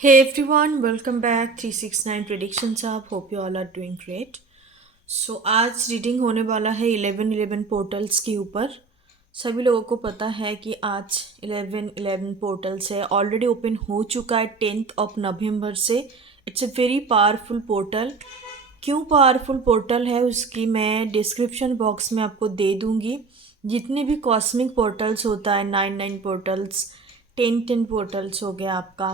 Hey everyone, welcome back 369 Predictions up. Hope you all are doing great. आज reading होने वाला है 11 portals के ऊपर। सभी लोगों को पता है कि आज 11 पोर्टल्स है, ऑलरेडी ओपन हो चुका है 10 नवंबर से। It's a very powerful portal. क्यों पावरफुल पोर्टल है उसकी मैं डिस्क्रिप्शन बॉक्स में आपको दे दूंगी। जितने भी कॉस्मिक पोर्टल्स होता है, 9 पोर्टल्स, 10 पोर्टल्स हो गया आपका,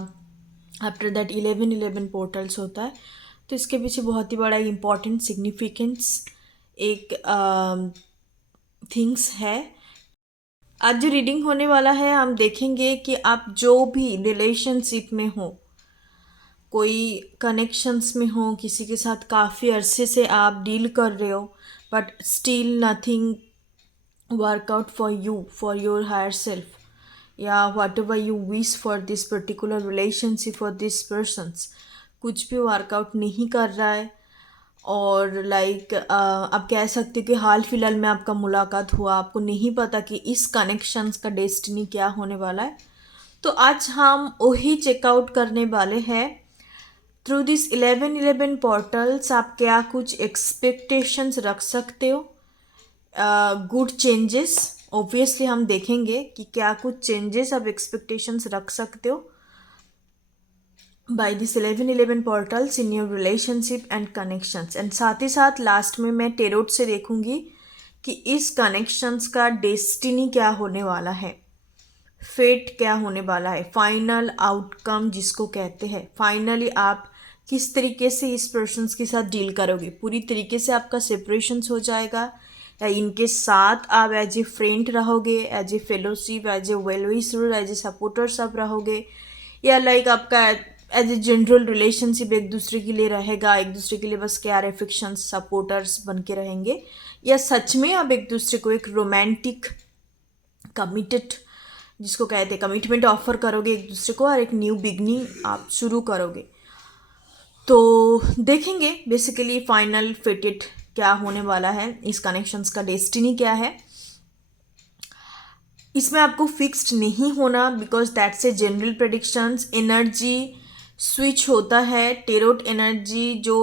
आफ्टर दैट 11 पोर्टल्स होता है। तो इसके पीछे बहुत ही बड़ा इम्पॉर्टेंट सिग्निफिकेंस एक थिंग्स है। आज जो रीडिंग होने वाला है हम देखेंगे कि आप जो भी रिलेशनशिप में हो, कोई कनेक्शंस में हो, किसी के साथ काफ़ी अरसे से आप डील कर रहे हो but still nothing workout for you, for your higher self, या whatever you wish for this particular relationship for this persons, कुछ भी वर्कआउट नहीं कर रहा है। और आप कह सकते हो कि हाल फिलहाल में आपका मुलाकात हुआ, आपको नहीं पता कि इस कनेक्शंस का डेस्टिनी क्या होने वाला है। तो आज हम वही चेकआउट करने वाले हैं। थ्रू दिस 11 पोर्टल्स आप क्या कुछ एक्सपेक्टेशंस रख सकते हो, गुड चेंजेस। ऑब्वियसली हम देखेंगे कि क्या कुछ चेंजेस आप एक्सपेक्टेशंस रख सकते हो by this 11 portals in your relationship and connections. And साथ ही साथ लास्ट में मैं टेरोट से देखूंगी कि इस कनेक्शंस का डेस्टिनी क्या होने वाला है, फेट क्या होने वाला है, फाइनल आउटकम जिसको कहते हैं। फाइनली आप किस तरीके से इस पर्सन्स के साथ डील करोगे, पूरी तरीके से आपका सेपरेशंस हो जाएगा, या इनके साथ आप एज ए फ्रेंड रहोगे, as a fellowship, as a well wisher, as a supporters आप रहोगे, या आपका एज ए जनरल रिलेशनशिप एक दूसरे के लिए रहेगा, एक दूसरे के लिए बस केयर एफेक्शन सपोर्टर्स बन के रहेंगे, या सच में आप एक दूसरे को एक रोमांटिक कमिटेड, जिसको कहते हैं कमिटमेंट, ऑफर करोगे एक दूसरे को और एक न्यू बिगनिंग आप शुरू करोगे। तो देखेंगे बेसिकली फाइनल फिटेड क्या होने वाला है, इस कनेक्शंस का डेस्टिनी क्या है। इसमें आपको फिक्स्ड नहीं होना, because that's a general predictions. Energy switch होता है, टेरोट एनर्जी जो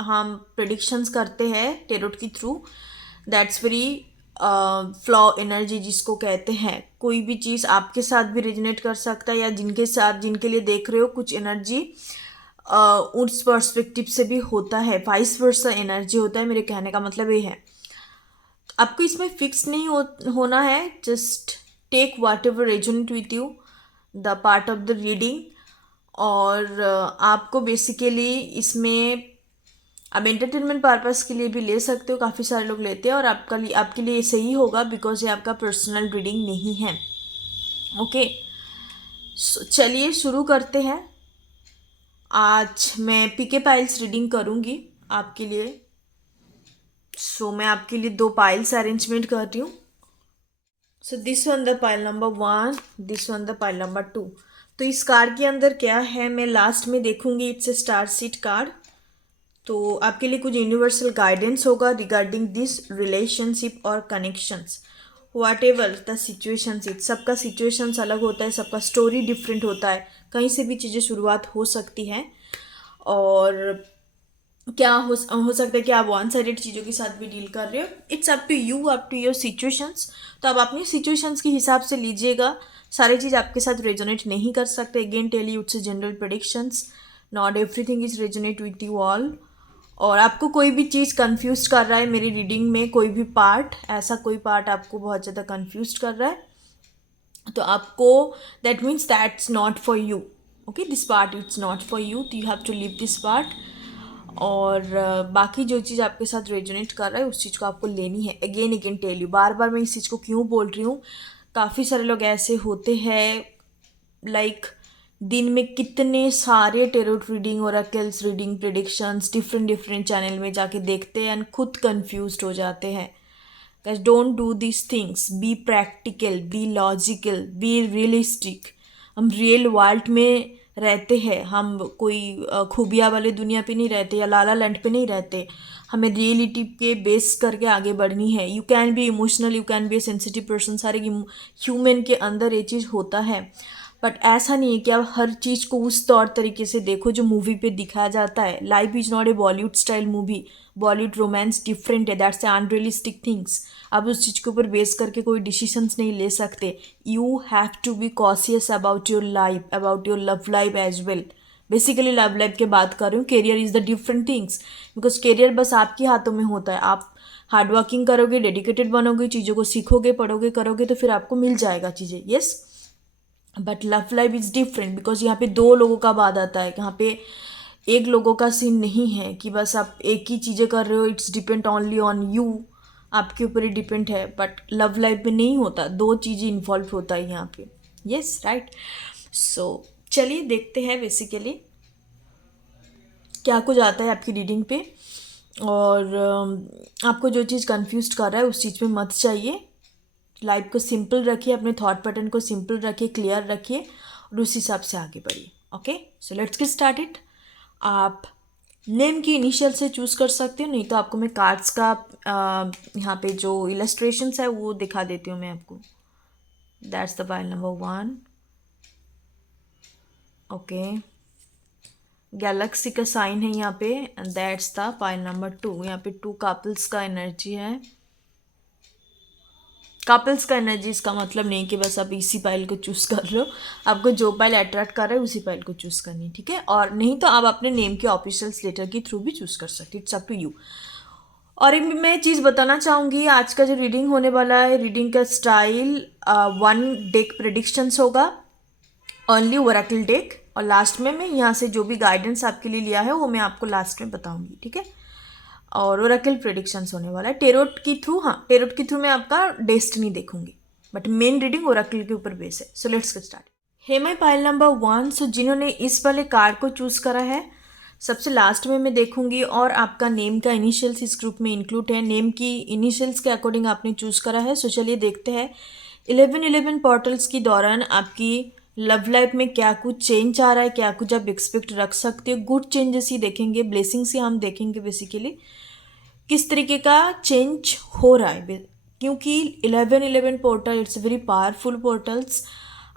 हम प्रेडिक्शंस करते हैं टेरोट के through, that's very flaw energy जिसको कहते हैं। कोई भी चीज़ आपके साथ भी रेजोनेट कर सकता है, या जिनके साथ, जिनके लिए देख रहे हो, कुछ एनर्जी उस पर्सपेक्टिव से भी होता है, वाइस वर्सा एनर्जी होता है। मेरे कहने का मतलब ये है, आपको इसमें फिक्स नहीं होना है। Just take whatever resonate with you the part of the reading. और आपको बेसिकली इसमें आप एंटरटेनमेंट पर्पस के लिए भी ले सकते हो, काफ़ी सारे लोग लेते हैं, और आपके लिए ये सही होगा बिकॉज ये आपका पर्सनल रीडिंग नहीं है। ओके, चलिए शुरू करते हैं। आज मैं पीके पाइल्स रीडिंग करूँगी आपके लिए। मैं आपके लिए 2 पाइल्स अरेंजमेंट कर रही हूँ। This one the pile number 1, this one the pile number 2। तो इस कार्ड के अंदर क्या है मैं लास्ट में देखूंगी। It's a star seat card. तो आपके लिए कुछ यूनिवर्सल गाइडेंस होगा रिगार्डिंग दिस रिलेशनशिप और connections, what ever the situations. सबका सिचुएशंस अलग होता है, सबका स्टोरी डिफरेंट होता है, कहीं से भी चीज़ें शुरुआत हो सकती हैं। और क्या हो सकता है कि आप वन साइडेड चीज़ों के साथ भी डील कर रहे हो। It's up to you, up to your situations. तो आप अपनी सिचुएशंस के हिसाब से लीजिएगा। सारी चीज़ आपके साथ रेजोनेट नहीं कर सकते। Again tell you, it's general predictions, not everything is resonate with you all. और आपको कोई भी चीज़ कन्फ्यूज कर रहा है मेरी रीडिंग में, कोई भी पार्ट, ऐसा कोई पार्ट आपको बहुत ज़्यादा कन्फ्यूज कर रहा है, तो आपको that means that's not for you. Okay, this part it's not for you, तो you have to leave this part. और बाकी जो चीज़ आपके साथ रेजोनेट कर रहा है उस चीज़ को आपको लेनी है। अगेन टेल यू, बार बार मैं इस चीज़ को क्यों बोल रही हूँ, काफ़ी सारे लोग ऐसे होते हैं दिन में कितने सारे tarot reading, oracles reading, predictions different channel में जाके देखते हैं एंड खुद कंफ्यूज्ड हो जाते हैं। Guys, don't do these things. Be practical, be logical, be realistic. हम रियल वर्ल्ड में रहते हैं, हम कोई खूबिया वाले दुनिया पे नहीं रहते, या लाला लैंड पे नहीं रहते। हमें रियलिटी पे बेस करके आगे बढ़नी है। You can be emotional, you can be A sensitive person, सारे ह्यूमन के अंदर ये चीज़ होता है। बट ऐसा नहीं है कि आप हर चीज़ को उस तौर तरीके से देखो जो मूवी पे दिखाया जाता है. Life is not a Bollywood style movie. Bollywood romance different है, दैट्स अनरियलिस्टिक थिंग्स. आप उस चीज़ के ऊपर बेस करके कोई डिसीजंस नहीं ले सकते. You have to be cautious about your life, about your love life as well. Basically love life की बात कर रही हूँ. Career is the different things, because career बस आपके हाथों में होता है. आप हार्ड वर्किंग करोगे, डेडिकेटेड बनोगे, चीज़ों को सीखोगे, पढ़ोगे, करोगे तो फिर आपको मिल जाएगा चीज़ें. Yes, but love life is different, because यहाँ पे दो लोगों का बात आता है. यहाँ पे एक लोगों का सीन नहीं है कि बस आप एक ही चीज़ें कर रहे हो. It's depend only on you, आपके ऊपर ही डिपेंड है. बट लव लाइफ में नहीं होता, दो चीज़ें इन्वॉल्व होता है यहाँ पे. Yes, right. सो चलिए देखते हैं बेसिकली क्या कुछ आता है आपकी रीडिंग पे. और आपको जो चीज़ कंफ्यूज कर रहा है उस चीज़ में मत चाहिए. लाइफ को सिंपल रखिए, अपने थॉट पैटर्न को सिंपल रखिए, क्लियर रखिए और उस हिसाब से आगे बढ़िए. Okay, so let's get started. आप नेम की इनिशियल से चूज़ कर सकते हो, नहीं तो आपको मैं कार्ड्स का यहाँ पे जो इलस्ट्रेशंस है वो दिखा देती हूँ मैं आपको. That's the pile number 1. Okay, Galaxy का साइन है यहाँ पे and that's the pile number 2. यहाँ पे 2 कपल्स का एनर्जी है. कपल्स का एनर्जी इसका मतलब नहीं कि बस आप इसी पाइल को चूज़ कर लो. आपको जो पाइल अट्रैक्ट कर रहा है उसी पाइल को चूज़ करनी है, ठीक है. और नहीं तो आप अपने नेम के ऑफिशियल लेटर के थ्रू भी चूज़ कर सकते. It's up to you. और एक मैं चीज़ बताना चाहूँगी, आज का जो रीडिंग होने वाला है, रीडिंग का स्टाइल 1 डेक प्रेडिक्शंस होगा, ओनली ओरेकल डेक. और लास्ट में मैं यहाँ से जो भी गाइडेंस आपके लिए लिया है वो मैं आपको लास्ट में बताऊँगी, ठीक है. और ओरेकल प्रेडिक्शंस होने वाला है टेरोट के थ्रू. हाँ, टेरोट के थ्रू मैं आपका डेस्टिनी देखूंगी, बट मेन रीडिंग ओरेकल के ऊपर बेस है. So let's get start. Hey my pile number 1. So जिन्होंने इस वाले कार्ड को चूज़ करा है, सबसे लास्ट में मैं देखूंगी. और आपका नेम का इनिशियल्स इस ग्रुप में इंक्लूड है. नेम की इनिशियल्स के अकॉर्डिंग आपने चूज़ करा है. सो चलिए देखते हैं 11 पोर्टल्स के दौरान आपकी लव लाइफ में क्या कुछ चेंज आ रहा है, क्या कुछ आप एक्सपेक्ट रख सकते हो. गुड चेंजेस ही देखेंगे, ब्लेसिंग्स ही हम देखेंगे बेसिकली, किस तरीके का चेंज हो रहा है. क्योंकि 11 portal it's very powerful portals.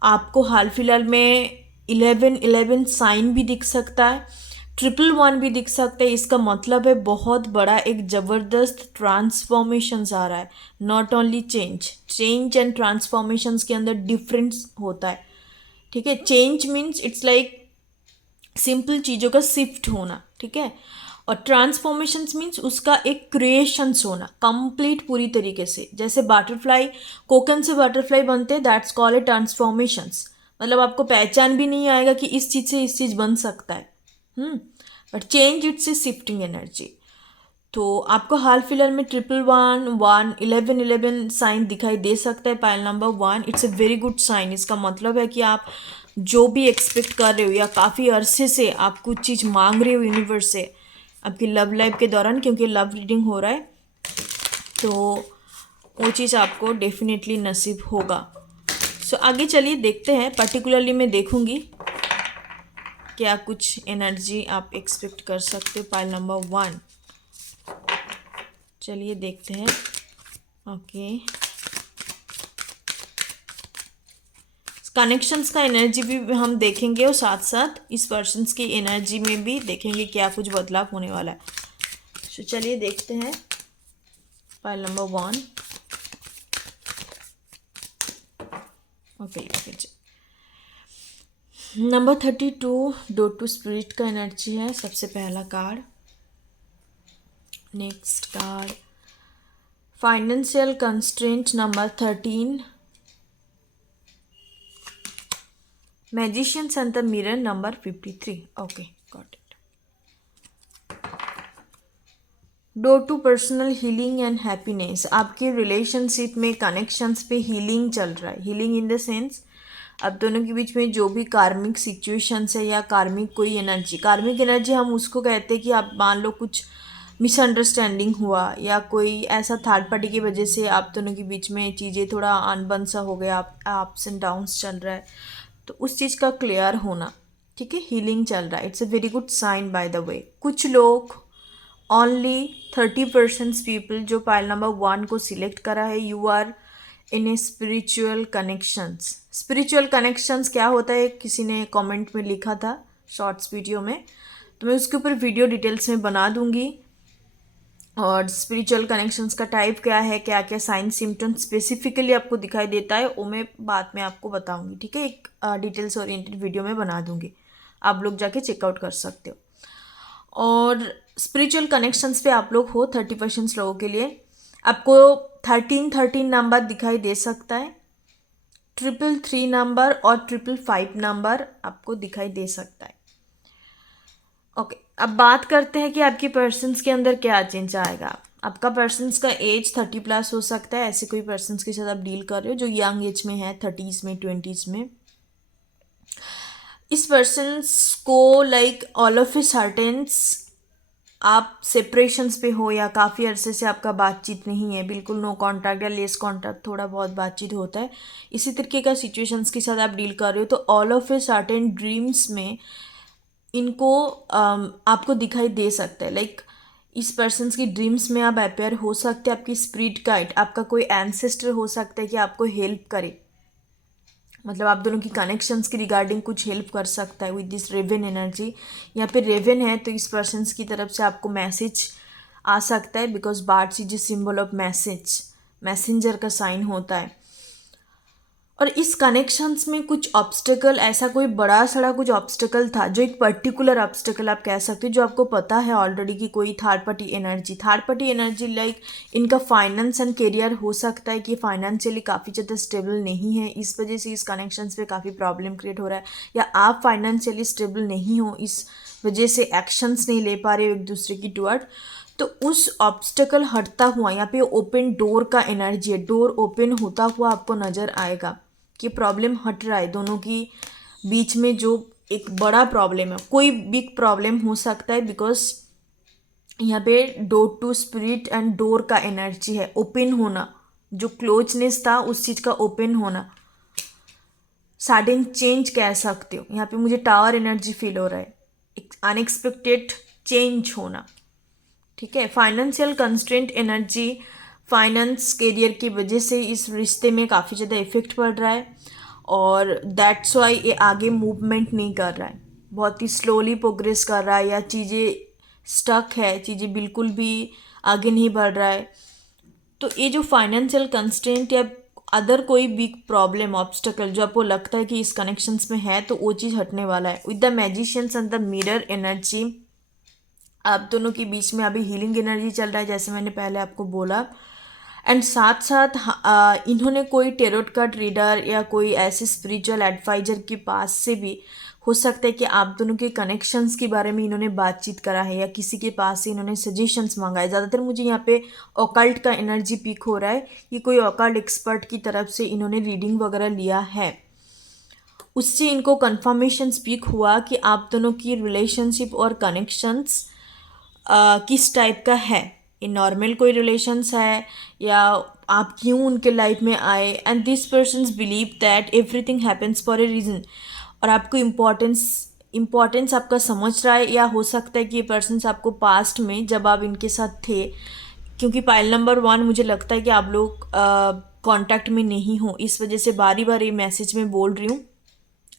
आपको हाल फिलहाल में 11 साइन भी दिख सकता है, 111 भी दिख सकता है. इसका मतलब है बहुत बड़ा एक ज़बरदस्त ट्रांसफॉर्मेशंस आ रहा है. Not only change and transformations के अंदर डिफरेंस होता है, ठीक है. Change means it's like simple चीज़ों का शिफ्ट होना, ठीक है. और ट्रांसफॉर्मेशंस मीन्स उसका एक क्रिएशंस होना कंप्लीट पूरी तरीके से. जैसे बटरफ्लाई, कोकन से बटरफ्लाई बनते हैं, दैट्स कॉल्ड ए ट्रांसफॉर्मेशंस. मतलब आपको पहचान भी नहीं आएगा कि इस चीज़ से इस चीज़ बन सकता है. But change it's a shifting energy. तो आपको हाल फिलहाल में 111 11 साइन दिखाई दे सकता है. Pile number 1 it's a very good sign. इसका मतलब है कि आप जो भी एक्सपेक्ट कर रहे हो या काफ़ी अरसे से आप कुछ चीज़ मांग रहे हो यूनिवर्स से आपकी लव लाइफ के दौरान, क्योंकि लव रीडिंग हो रहा है, तो वो चीज़ आपको डेफिनेटली नसीब होगा. सो आगे चलिए देखते हैं. पर्टिकुलरली मैं देखूंगी क्या कुछ एनर्जी आप एक्सपेक्ट कर सकते हो. पाइल नंबर 1, चलिए देखते हैं. ओके, कनेक्शंस का एनर्जी भी हम देखेंगे और साथ साथ इस पर्सन्स की एनर्जी में भी देखेंगे क्या कुछ बदलाव होने वाला है. तो चलिए देखते हैं. Pile number 1. Okay, number 32 door to spirit का एनर्जी है सबसे पहला card. Next card financial constraint number 13. Magicians and the Mirror number 53. Okay, got it. Door to personal healing and happiness. आपके रिलेशनशिप में कनेक्शंस पे हीलिंग चल रहा है. हीलिंग इन द सेंस अब दोनों के बीच में जो भी कार्मिक सिचुएशंस है या कार्मिक कोई एनर्जी, कार्मिक एनर्जी हम उसको कहते हैं कि आप मान लो कुछ मिसअंडरस्टैंडिंग हुआ या कोई ऐसा थर्ड पार्टी की वजह से आप दोनों के बीच में चीज़ें थोड़ा अनबन सा हो गया, अप्स एंड डाउन्स चल रहा है, तो उस चीज़ का क्लियर होना, ठीक है. हीलिंग चल रहा है. It's a very good sign by the way. कुछ लोग ओनली 30% पीपल जो पाइल नंबर 1 को सिलेक्ट करा है, you are in a spiritual connections. Spiritual connections क्या होता है, किसी ने कमेंट में लिखा था शॉर्ट्स वीडियो में, तो मैं उसके ऊपर वीडियो डिटेल्स में बना दूंगी। और स्पिरिचुअल कनेक्शंस का टाइप क्या है, क्या क्या साइन सिम्टम्स स्पेसिफिकली आपको दिखाई देता है, वो मैं बाद में आपको बताऊंगी, ठीक है। एक डिटेल्स ओरिएंटेड वीडियो में बना दूंगी, आप लोग जाके चेकआउट कर सकते हो। और स्पिरिचुअल कनेक्शंस पे आप लोग हो 30% लोगों के लिए आपको 1313 नंबर दिखाई दे सकता है, 333 नंबर और 555 नंबर आपको दिखाई दे सकता है। ओके, अब बात करते हैं कि आपकी पर्सन्स के अंदर क्या चेंज आएगा। आपका पर्सन्स का एज 30+ हो सकता है, ऐसे कोई पर्सन्स के साथ आप डील कर रहे हो जो यंग एज में है, 30s में, 20s में। इस पर्सन्स को लाइक ऑल ऑफ ए सर्टेन्स आप सेपरेशंस पे हो या काफ़ी अरसे से आपका बातचीत नहीं है, बिल्कुल नो कांटेक्ट या लेस कांटेक्ट, थोड़ा बहुत बातचीत होता है, इसी तरीके का सिचुएशंस के साथ आप डील कर रहे हो, तो all of a certain dreams में इनको आपको दिखाई दे सकता है। लाइक इस पर्सन्स की ड्रीम्स में आप अपेयर हो सकते हैं, आपकी स्पिरिट गाइड, आपका कोई एंसेस्टर हो सकता है कि आपको हेल्प करे, मतलब आप दोनों की कनेक्शंस की रिगार्डिंग कुछ हेल्प कर सकता है विद दिस रेवन एनर्जी। यहाँ पे रेवन है तो इस पर्सन्स की तरफ से आपको मैसेज आ सकता है, because birds is a symbol of message, messenger का साइन होता है। और इस कनेक्शंस में कुछ ऑब्स्टेकल, ऐसा कोई बड़ा सड़ा कुछ ऑब्स्टेकल था, जो एक पर्टिकुलर ऑब्स्टेकल आप कह सकते हो, जो आपको पता है ऑलरेडी कि कोई थर्ड पार्टी एनर्जी लाइक इनका फाइनेंस एंड करियर हो सकता है कि फाइनेंशियली काफ़ी ज़्यादा स्टेबल नहीं है, इस वजह से इस कनेक्शंस पे काफ़ी प्रॉब्लम क्रिएट हो रहा है, या आप फाइनेंशियली स्टेबल नहीं हो, इस वजह से एक्शंस नहीं ले पा रहे हो एक दूसरे की टुवर्ड। तो उस ऑब्स्टेकल हटता हुआ, यहाँ पे ओपन डोर का एनर्जी है, डोर ओपन होता हुआ आपको नज़र आएगा कि प्रॉब्लम हट रहा है दोनों की बीच में। जो एक बड़ा प्रॉब्लम है, कोई बिग प्रॉब्लम हो सकता है, बिकॉज यहाँ पे door to spirit and door का एनर्जी है, ओपन होना, जो क्लोजनेस था उस चीज़ का ओपन होना, सडन चेंज कह सकते हो। यहाँ पे मुझे टावर एनर्जी फील हो रहा है, एक अनएक्सपेक्टेड चेंज होना, ठीक है। Financial constraint energy, finance career की वजह से इस रिश्ते में काफ़ी ज़्यादा इफेक्ट पड़ रहा है, और दैट्स वाई ये आगे मूवमेंट नहीं कर रहा है, बहुत ही स्लोली प्रोग्रेस कर रहा है, या चीज़ें स्टक है, चीज़ें बिल्कुल भी आगे नहीं बढ़ रहा है। तो ये जो फाइनेंशियल कंस्ट्रेंट या अदर कोई बिग प्रॉब्लम, ऑब्स्टेकल जो आपको लगता है कि इस कनेक्शंस में है, तो वो चीज़ हटने वाला है with the magicians and the mirror energy. आप दोनों के बीच में अभी हीलिंग एनर्जी चल रहा है, जैसे मैंने पहले आपको बोला। एंड साथ साथ इन्होंने कोई टेरोट कार्ड रीडर या कोई ऐसे स्पिरिचुअल एडवाइजर के पास से भी हो सकता है कि आप दोनों के कनेक्शंस के बारे में इन्होंने बातचीत करा है, या किसी के पास से इन्होंने सजेशंस मंगाए। ज़्यादातर मुझे यहाँ पे ऑकल्ट का एनर्जी पिक हो रहा है कि कोई ऑकल्ट एक्सपर्ट की तरफ से इन्होंने रीडिंग वगैरह लिया है, उससे इनको कंफर्मेशन स्पीक हुआ कि आप दोनों की रिलेशनशिप और कनेक्शंस किस टाइप का है, ये नॉर्मल कोई रिलेशंस है या आप क्यों उनके लाइफ में आए। And this persons believe that everything happens for a reason, और आपको इम्पोर्टेंस आपका समझ रहा है, या हो सकता है कि ये पर्सन्स आपको पास्ट में जब आप इनके साथ थे, क्योंकि पाइल नंबर 1 मुझे लगता है कि आप लोग कांटेक्ट में नहीं हो, इस वजह से बारी बारी मैसेज में बोल रही हूँ,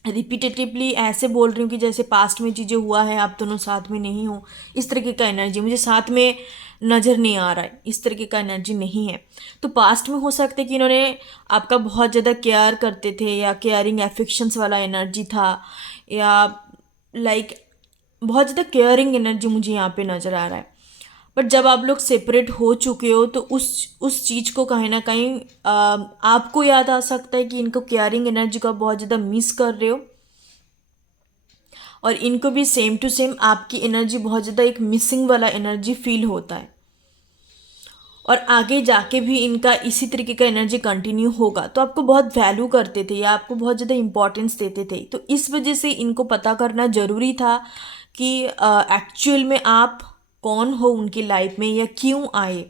रिपीटेटिवली ऐसे बोल रही हूँ कि जैसे पास्ट में चीज़ें हुआ है, आप दोनों साथ में नहीं हो, इस तरीके का एनर्जी मुझे साथ में नज़र नहीं आ रहा है, इस तरीके का एनर्जी नहीं है। तो पास्ट में हो सकता है कि इन्होंने आपका बहुत ज़्यादा केयर करते थे, या केयरिंग एफेक्शंस वाला एनर्जी था, या लाइक बहुत ज़्यादा केयरिंग एनर्जी मुझे यहाँ पे नज़र आ रहा है। बट जब आप लोग सेपरेट हो चुके हो, तो उस चीज़ को कहीं ना कहीं आपको याद आ सकता है कि इनको केयरिंग एनर्जी को आप बहुत ज़्यादा मिस कर रहे हो, और इनको भी सेम टू सेम आपकी एनर्जी बहुत ज़्यादा एक मिसिंग वाला एनर्जी फील होता है, और आगे जाके भी इनका इसी तरीके का एनर्जी कंटिन्यू होगा। तो आपको बहुत वैल्यू करते थे, या आपको बहुत ज़्यादा इंपॉर्टेंस देते थे, तो इस वजह से इनको पता करना ज़रूरी था कि एक्चुअल में आप कौन हो उनकी लाइफ में, या क्यों आए,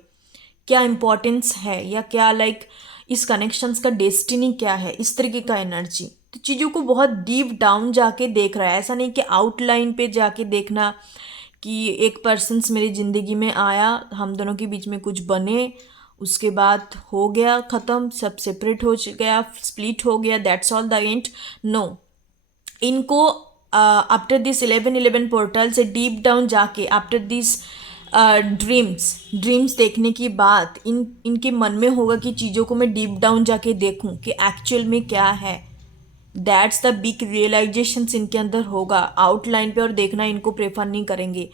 क्या इम्पोर्टेंस है, या क्या लाइक इस कनेक्शंस का डेस्टिनी क्या है, इस तरीके का एनर्जी। तो चीज़ों को बहुत डीप डाउन जाके देख रहा है, ऐसा नहीं कि आउटलाइन पे जाके देखना कि एक पर्सन्स मेरी ज़िंदगी में आया, हम दोनों के बीच में कुछ बने उसके बाद हो गया ख़त्म, सब सेपरेट हो गया, स्प्लिट हो गया, that's all the end. No, इनको आफ्टर दिस 11 पोर्टल से डीप डाउन जाके आफ्टर दिस ड्रीम्स देखने के बाद इनके मन में होगा कि चीज़ों को मैं डीप डाउन जाके देखूं कि एक्चुअल में क्या है। दैट्स द बिग रियलाइजेशंस इनके अंदर होगा। आउटलाइन पे और देखना इनको प्रेफर नहीं करेंगे।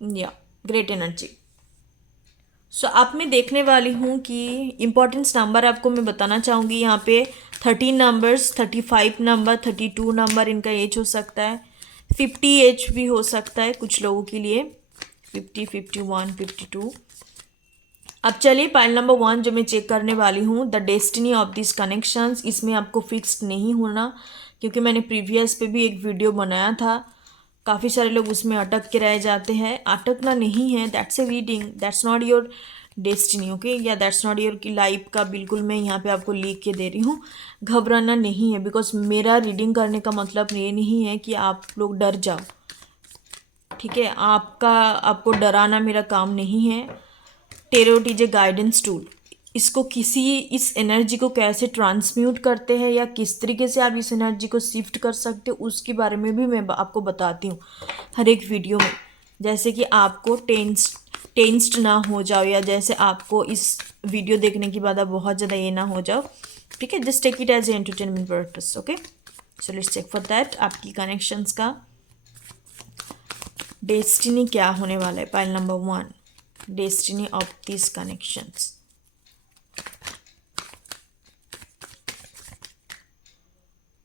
या ग्रेट एनर्जी। सो अब मैं देखने वाली हूँ कि इम्पोर्टेंस नंबर आपको मैं बताना चाहूँगी यहाँ पे 13 नंबर्स, 35 नंबर, 32 नंबर इनका एज हो सकता है, 50 एज भी हो सकता है कुछ लोगों के लिए, 50, 51, 52। अब चलिए पाइल नंबर 1 जो मैं चेक करने वाली हूँ, the destiny of this connections. इसमें आपको फिक्स्ड नहीं होना, क्योंकि मैंने प्रीवियस पे भी एक वीडियो बनाया था। काफ़ी सारे लोग उसमें अटक के रह जाते हैं। अटकना नहीं है, that's a reading, that's not your destiny, okay, या दैट्स नॉट योर की लाइफ का बिल्कुल मैं यहाँ पे आपको लिख के दे रही हूँ। घबराना नहीं है, बिकॉज मेरा रीडिंग करने का मतलब ये नहीं है कि आप लोग डर जाओ, ठीक है। आपको डराना मेरा काम नहीं है। Tarot is a guidance tool. इसको इस एनर्जी को कैसे ट्रांसम्यूट करते हैं या किस तरीके से आप इस एनर्जी को शिफ्ट कर सकते हो उसके बारे में भी मैं आपको बताती हूँ हर एक वीडियो में, जैसे कि आपको टेंस्ड ना हो जाओ, या जैसे आपको इस वीडियो देखने के बाद आप बहुत ज़्यादा ये ना हो जाओ, ठीक है। Just take it as a entertainment purpose, okay. So let's check for that आपकी कनेक्शंस का डेस्टिनी क्या होने वाला है। Pile number 1, destiny of this connections.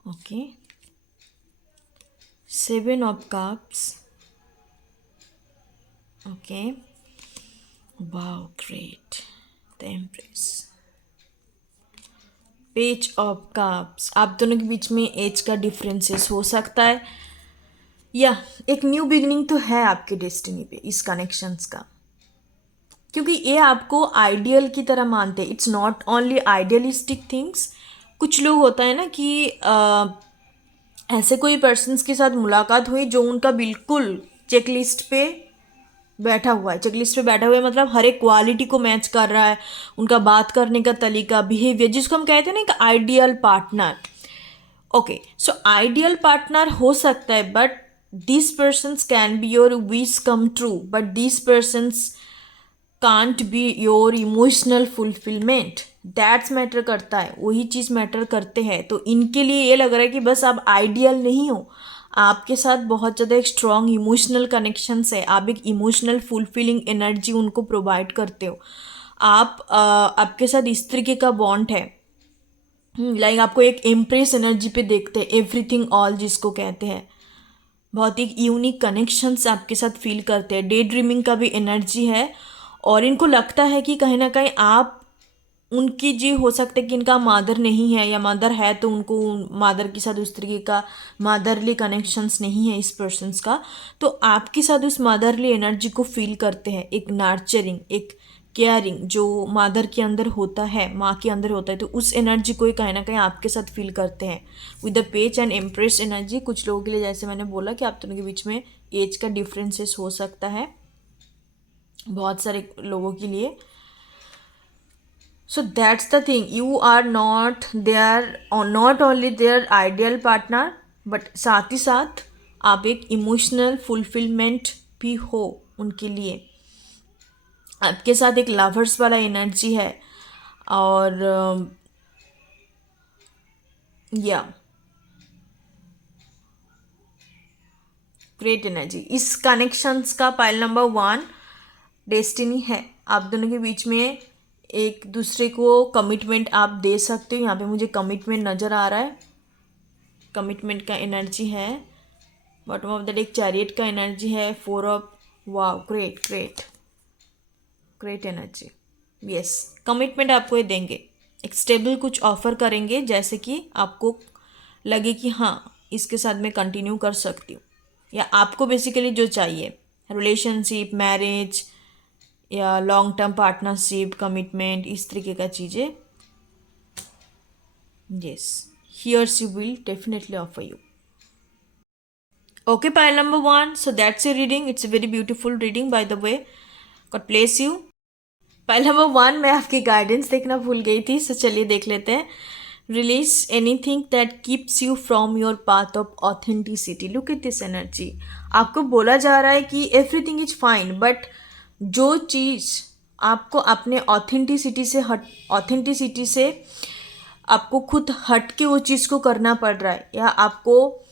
Okay, 7 of cups. Okay, wow, great. The Empress. Page of cups. आप दोनों के बीच में एज का डिफरेंसेस हो सकता है, या एक न्यू बिगिनिंग तो है आपके डेस्टिनी पे इस कनेक्शंस का, क्योंकि ये आपको आइडियल की तरह मानते हैं। It's not only idealistic things. कुछ लोग होता है ना कि ऐसे कोई पर्सन्स के साथ मुलाकात हुई जो उनका बिल्कुल चेकलिस्ट पे बैठा हुआ है। चेकलिस्ट पे बैठा हुआ है मतलब हर एक क्वालिटी को मैच कर रहा है, उनका बात करने का तरीका, बिहेवियर, जिसको हम कहते हैं ना एक ideal partner. Okay, so ideal partner हो सकता है, but this persons can be your wish come true, but this persons can't be your emotional fulfilment. That's matter करता है, वही चीज़ मैटर करते हैं। तो इनके लिए ये लग रहा है कि बस आप आइडियल नहीं हो, आपके साथ बहुत ज़्यादा एक स्ट्रॉन्ग इमोशनल कनेक्शंस है, आप एक इमोशनल फुलफिलिंग एनर्जी उनको प्रोवाइड करते हो। आपके साथ इस तरीके का बॉन्ड है, लाइक आपको एक एम्प्रेस एनर्जी पे देखते हैं, एवरीथिंग ऑल जिसको कहते हैं। बहुत ही यूनिक कनेक्शंस आपके साथ फील करते हैं। डे ड्रीमिंग का भी एनर्जी है, और इनको लगता है कि कहीं ना कहीं आप उनकी जी हो सकता है कि इनका मादर नहीं है, या मदर है तो उनको मादर के साथ उस तरीके का मदरली कनेक्शंस नहीं है इस पर्सन्स का। तो आपके साथ उस मदरली एनर्जी को फील करते हैं, एक नर्चरिंग, एक केयरिंग जो मदर के अंदर होता है, माँ के अंदर होता है, तो उस एनर्जी को ही कहीं ना कहीं आपके साथ फील करते हैं with the page and empress energy. कुछ लोगों के लिए जैसे मैंने बोला कि आप दोनों के बीच में एज का डिफरेंसेस हो सकता है, बहुत सारे लोगों के लिए। So that's the thing, you are not their, or not only their ideal partner, but साथ ही साथ आप एक इमोशनल फुलफिलमेंट भी हो उनके लिए। आपके साथ एक लवर्स वाला एनर्जी है, और या ग्रेट एनर्जी। इस कनेक्शंस का पाइल नंबर 1 डेस्टिनी है। आप दोनों के बीच में एक दूसरे को कमिटमेंट आप दे सकते हो। यहाँ पे मुझे कमिटमेंट नज़र आ रहा है, कमिटमेंट का एनर्जी है। Bottom of the deck chariot का एनर्जी है, 4 of, wow, great great great energy. Yes, commitment आपको ये देंगे, एक स्टेबल कुछ ऑफर करेंगे, जैसे कि आपको लगे कि हाँ इसके साथ मैं कंटिन्यू कर सकती हूँ, या आपको बेसिकली जो चाहिए, रिलेशनशिप, मैरिज या लॉन्ग टर्म पार्टनरशिप, कमिटमेंट, इस तरीके का चीज़ें। yes, here she will definitely offer you. Okay, pile number 1, so that's your reading. It's a very beautiful reading, by the way. God bless you. File number 1 मैं आपकी guidance देखना भूल गई थी, सो चलिए देख लेते हैं. Release anything that keeps you from your path of authenticity. Look at this energy. आपको बोला जा रहा है कि एवरीथिंग इज फाइन, बट जो चीज़ आपको अपने ऑथेंटिसिटी से आपको खुद हट के वो चीज़ को करना पड़ रहा है, या आपको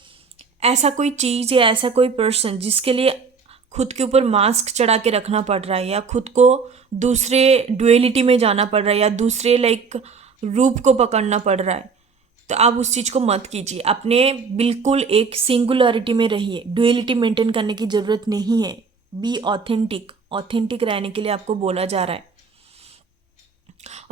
ऐसा कोई चीज़ या ऐसा कोई पर्सन जिसके लिए खुद के ऊपर मास्क चढ़ा के रखना पड़ रहा है, या खुद को दूसरे डुअलिटी में जाना पड़ रहा है, या दूसरे रूप को पकड़ना पड़ रहा है, तो आप उस चीज़ को मत कीजिए. अपने बिल्कुल एक सिंगुलरिटी में रहिए. डुअलिटी मेंटेन करने की ज़रूरत नहीं है. Be authentic. ऑथेंटिक रहने के लिए आपको बोला जा रहा है.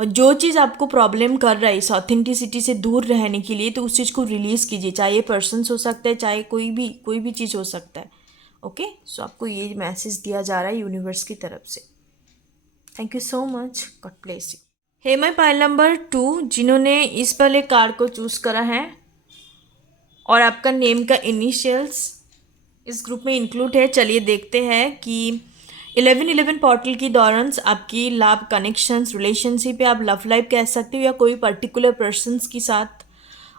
और जो चीज़ आपको प्रॉब्लम कर रहा है इस ऑथेंटिसिटी से दूर रहने के लिए, तो उस चीज़ को रिलीज़ कीजिए. चाहे ये पर्सन्स हो सकता है, चाहे कोई भी चीज़ हो सकता है. ओके, सो आपको ये मैसेज दिया जा रहा है यूनिवर्स की तरफ से. Thank you so much. God bless you. Hey my pile number 2, जिन्होंने इस वाले कार्ड को चूज़ करा है और आपका नेम का इनिशियल्स इस ग्रुप में इंक्लूड है. चलिए देखते हैं कि 11-11 पोर्टल की दौरान आपकी लव कनेक्शंस, रिलेशनशिप, या आप लव लाइफ कह सकते हो, या कोई पर्टिकुलर पर्सन्स के साथ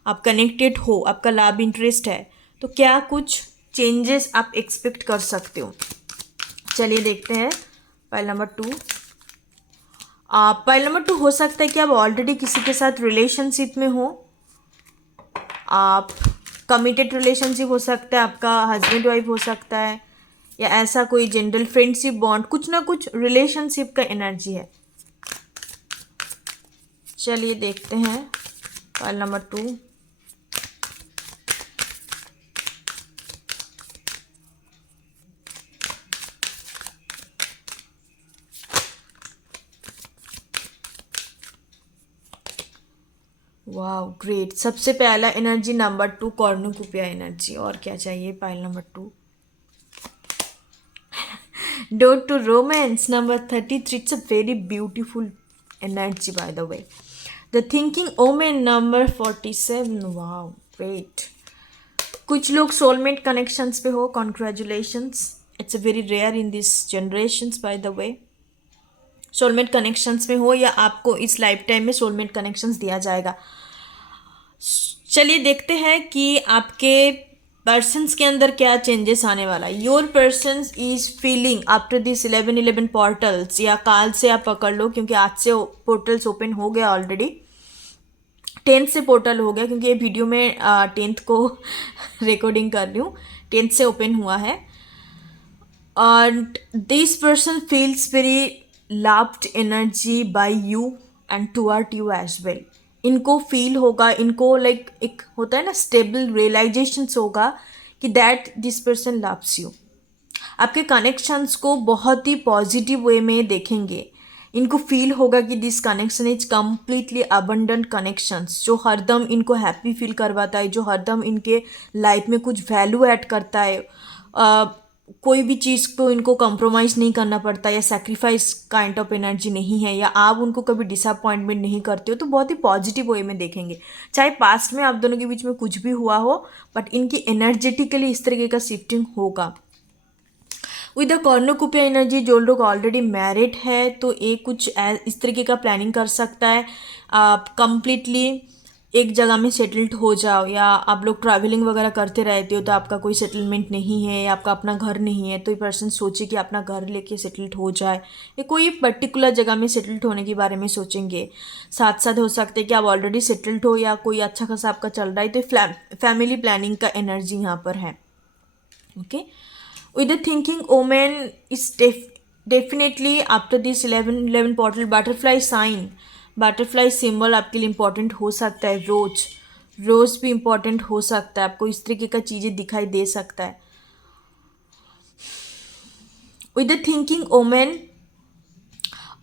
आप कनेक्टेड हो, आपका लव इंटरेस्ट है, तो क्या कुछ चेंजेस आप एक्सपेक्ट कर सकते हो. चलिए देखते हैं. Pile number 2. पाइल नंबर 2 हो सकता है कि आप ऑलरेडी किसी के साथ रिलेशनशिप में हो. आप कमिटेड रिलेशनशिप हो सकता है, आपका हस्बैंड वाइफ हो सकता है, या ऐसा कोई जनरल फ्रेंडशिप बॉन्ड, कुछ ना कुछ रिलेशनशिप का एनर्जी है. चलिए देखते हैं. Pile number 2. वाह, ग्रेट. सबसे पहला एनर्जी नंबर 2, कॉर्नुकोपिया एनर्जी. और क्या चाहिए. Pile number 2. Door to romance number 33. It's a very beautiful energy, by the way. The thinking omen number 47. Wow, great. कुछ लोग soulmate connections पे हो. Congratulations. It's a very rare in these generations, by the way. soulmate connections में हो, या आपको इस life time में soulmate connections दिया जाएगा. चलिए देखते हैं कि आपके पर्सन्स के अंदर क्या चेंजेस आने वाला है. Your persons is feeling after this 11-11 portals, या काल से आप पकड़ लो, क्योंकि आज से पोर्टल्स ओपन हो गया ऑलरेडी. 10th से पोर्टल हो गया, क्योंकि ये वीडियो में 10th को रिकॉर्डिंग कर रही हूँ. 10th से ओपन हुआ है. and this person feels very loved energy by you and toward you as well. इनको फील होगा, इनको लाइक एक होता है ना स्टेबल रियलाइजेशन होगा कि that this person loves you. आपके कनेक्शंस को बहुत ही पॉजिटिव वे में देखेंगे. इनको फील होगा कि this connection is completely abundant connections, जो हरदम इनको हैप्पी फील करवाता है, जो हरदम इनके लाइफ में कुछ वैल्यू ऐड करता है. कोई भी चीज़ को इनको कॉम्प्रोमाइज़ नहीं करना पड़ता, या सेक्रीफाइस काइंड ऑफ एनर्जी नहीं है, या आप उनको कभी डिसअपॉइंटमेंट नहीं करते हो. तो बहुत ही पॉजिटिव वे में देखेंगे. चाहे पास्ट में आप दोनों के बीच में कुछ भी हुआ हो, बट इनकी एनर्जेटिकली इस तरीके का शिफ्टिंग होगा. विद द कॉर्नुकोपिया एनर्जी, जो लोग ऑलरेडी मैरिड है तो ये कुछ इस तरीके का प्लानिंग कर सकता है. आप कंप्लीटली एक जगह में सेटल्ड हो जाओ, या आप लोग ट्रैवलिंग वगैरह करते रहते हो तो आपका कोई सेटलमेंट नहीं है, या आपका अपना घर नहीं है, तो ये पर्सन सोचे कि अपना घर लेके सेटल्ड हो जाए, या कोई पर्टिकुलर जगह में सेटल्ड होने के बारे में सोचेंगे. साथ साथ हो सकते हैं कि आप ऑलरेडी सेटल्ड हो, या कोई अच्छा खासा आपका चल रहा है, तो फैमिली प्लानिंग का एनर्जी यहाँ पर है. Okay. With the thinking omen is definitely after this 11 portal, butterfly sign, butterfly symbol आपके लिए इम्पॉर्टेंट हो सकता है. रोज भी इम्पॉर्टेंट हो सकता है. आपको इस तरीके का चीज़ें दिखाई दे सकता है. With the thinking omen,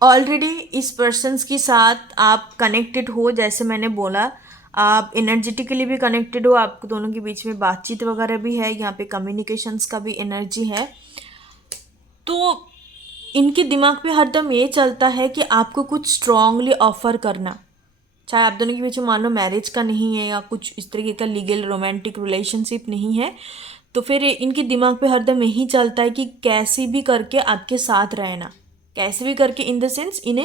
already इस पर्सन्स के साथ आप कनेक्टेड हो. जैसे मैंने बोला, आप एनर्जेटिकली भी कनेक्टेड हो, आप दोनों के बीच में बातचीत वगैरह भी है, यहाँ पे कम्युनिकेशंस का भी एनर्जी है. तो इनके दिमाग पे हरदम ये चलता है कि आपको कुछ स्ट्रांगली ऑफर करना. चाहे आप दोनों के बीच में मान लो मैरिज का नहीं है, या कुछ इस तरीके का लीगल रोमांटिक रिलेशनशिप नहीं है, तो फिर इनके दिमाग पे हरदम यही चलता है कि कैसे भी करके आपके साथ रहना. कैसे भी करके, in the sense in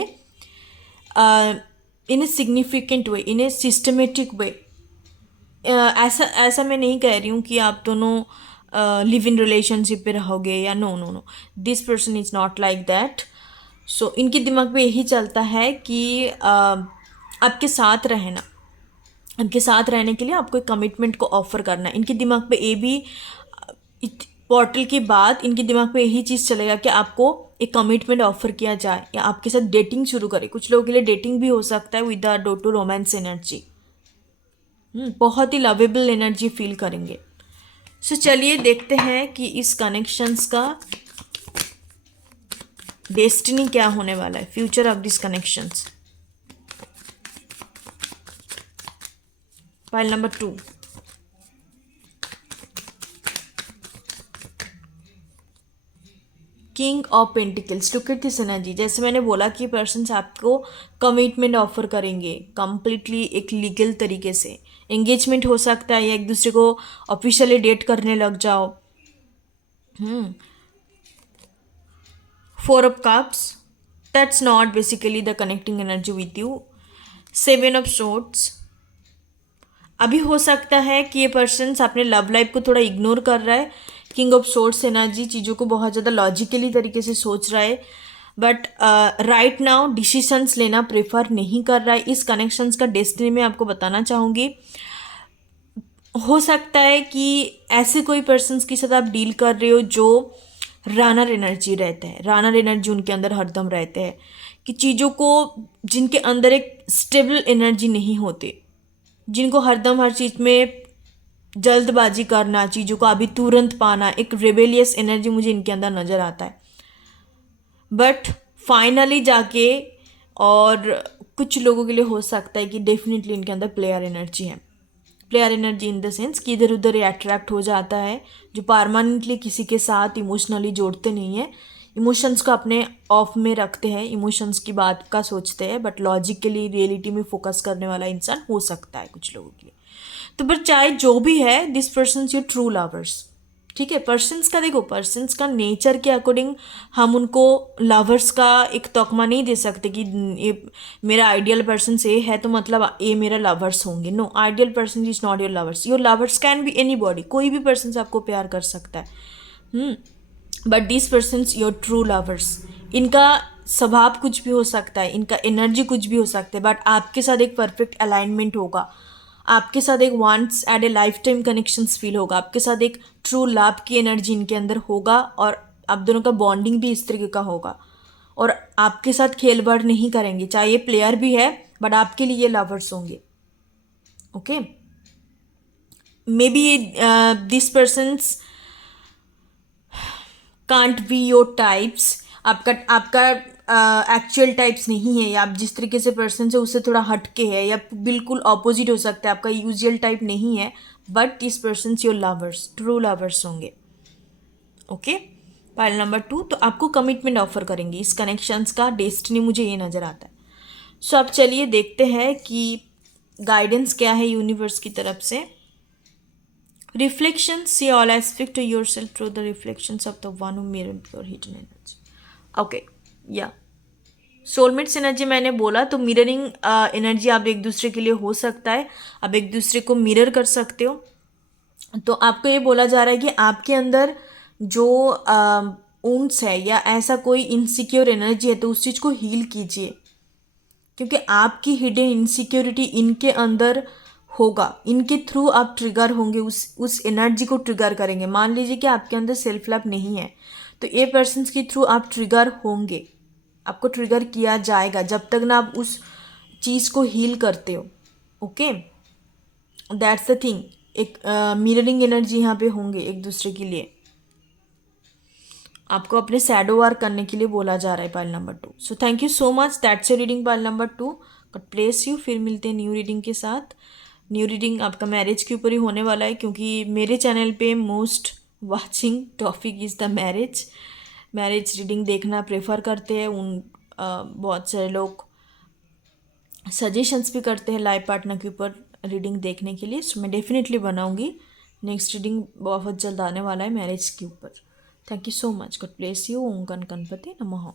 a significant way, in a systematic way. ऐसा ऐसा मैं नहीं कह रही हूँ कि आप दोनों लिव इन रिलेशनशिप पे रहोगे या no no no, this person is not like that. So इनके दिमाग में यही चलता है कि आपके साथ रहना, आपके साथ रहने के लिए आपको एक कमिटमेंट को ऑफर करना है। इनके दिमाग पे ये भी पोर्टल के बाद इनके दिमाग पे यही चीज़ चलेगा कि आपको एक कमिटमेंट ऑफर किया जाए या आपके साथ डेटिंग शुरू करे। कुछ लोगों के लिए डेटिंग भी हो सकता है with the door to romance energy. बहुत ही लवेबल एनर्जी फील करेंगे। सो चलिए देखते हैं कि इस कनेक्शंस का डेस्टिनी क्या होने वाला है, future of this connections. Pile number 2, king of pentacles. Look at this energy. जैसे मैंने बोला कि पर्सन्स आपको कमिटमेंट ऑफर करेंगे कंप्लीटली एक लीगल तरीके से। एंगेजमेंट हो सकता है या एक दूसरे को ऑफिशियली डेट करने लग जाओ। 4 of cups, that's not basically the connecting energy with you. 7 of swords, अभी हो सकता है कि ये पर्सन अपने लव लाइफ को थोड़ा इग्नोर कर रहा है। किंग ऑफ सोर्ड्स एनर्जी, चीज़ों को बहुत ज़्यादा लॉजिकली तरीके से सोच रहा है, बट राइट नाउ डिसीशंस लेना प्रेफर नहीं कर रहा है। इस कनेक्शंस का डेस्टिनी में आपको बताना चाहूँगी। हो सकता है कि ऐसे कोई पर्सन्स के साथ आप डील कर रहे हो जो रानर एनर्जी रहते हैं। रानर एनर्जी उनके अंदर हरदम रहते हैं कि चीज़ों को, जिनके अंदर एक स्टेबल एनर्जी नहीं होती, जिनको हरदम हर चीज़ में जल्दबाजी करना, चीज़ों को अभी तुरंत पाना, एक रेबेलियस एनर्जी मुझे इनके अंदर नज़र आता है। बट फाइनली जाके, और कुछ लोगों के लिए हो सकता है कि डेफिनेटली इनके अंदर प्लेयर एनर्जी है। Player energy in the sense कि इधर उधर अट्रैक्ट हो जाता है, जो परमानेंटली किसी के साथ इमोशनली जोड़ते नहीं है, इमोशंस को अपने ऑफ में रखते हैं, इमोशंस की बात का सोचते हैं, बट लॉजिकली रियलिटी में फोकस करने वाला इंसान हो सकता है कुछ लोगों के लिए। तो बट चाहे जो भी है, this persons your true lovers. ठीक है, पर्सन्स का देखो, पर्सन्स का नेचर के अकॉर्डिंग हम उनको लवर्स का एक तकमा नहीं दे सकते कि ये मेरा आइडियल पर्सन से है तो मतलब ये मेरा लवर्स होंगे। No, ideal person is not your lovers. Your lovers can be anybody, कोई भी पर्सन से आपको प्यार कर सकता है। But this persons your true lovers. इनका स्वभाव कुछ भी हो सकता है, इनका एनर्जी कुछ भी हो सकता है, बट आपके साथ एक परफेक्ट अलाइनमेंट होगा, आपके साथ एक once at a lifetime connections feel होगा, आपके साथ एक ट्रू लव की एनर्जी इनके अंदर होगा, और आप दोनों का बॉन्डिंग भी इस तरीके का होगा, और आपके साथ खेलबाड़ नहीं करेंगे। चाहे ये प्लेयर भी है, बट आपके लिए ये लवर्स होंगे। Okay, may be this persons can't be your types. आपका एक्चुअल टाइप्स नहीं है, या आप जिस तरीके से पर्सन से उससे थोड़ा हटके है, या बिल्कुल ऑपोजिट हो सकता है, आपका यूजुअल टाइप नहीं है, but this person your lovers, true lovers होंगे। ओके, पाइल नंबर 2, तो आपको कमिटमेंट ऑफर करेंगे। इस कनेक्शंस का डेस्टिनी मुझे ये नज़र आता है। सो अब चलिए देखते हैं कि गाइडेंस क्या है यूनिवर्स की तरफ से। Reflection, see all aspect to yourself through the reflections of the one who mirrored your hidden energy. Okay, yeah. Soulmates energy मैंने बोला, तो मिररिंग एनर्जी आप एक दूसरे के लिए हो सकता है, आप एक दूसरे को मिरर कर सकते हो। तो आपको ये बोला जा रहा है कि आपके अंदर जो ऊंट्स है या ऐसा कोई इनसिक्योर एनर्जी है, तो उस चीज़ को हील कीजिए, क्योंकि आपकी हिडन इनसिक्योरिटी इनके अंदर होगा, इनके थ्रू आप ट्रिगर होंगे, उस एनर्जी को ट्रिगर करेंगे। मान लीजिए कि आपके अंदर सेल्फ लव नहीं है, तो ये पर्सन्स के थ्रू आप ट्रिगर होंगे, आपको ट्रिगर किया जाएगा जब तक ना आप उस चीज़ को हील करते हो। Okay, that's the thing. एक मिररिंग एनर्जी यहाँ पे होंगे एक दूसरे के लिए, आपको अपने शैडो वर्क करने के लिए बोला जा रहा है। Pile number 2। So thank you so much, that's your reading pile number 2। God bless you. फिर मिलते हैं न्यू रीडिंग के साथ। न्यू रीडिंग आपका मैरिज के ऊपर ही होने वाला है, क्योंकि मेरे चैनल पे most watching topic is the marriage. Marriage reading देखना प्रेफर करते हैं बहुत सारे लोग, सजेशंस भी करते हैं लाइफ पार्टनर के ऊपर रीडिंग देखने के लिए। सो मैं डेफिनेटली बनाऊंगी। नेक्स्ट रीडिंग बहुत जल्द आने वाला है मैरिज के ऊपर। Thank you so much, God bless you. ओम गण गणपति नमः।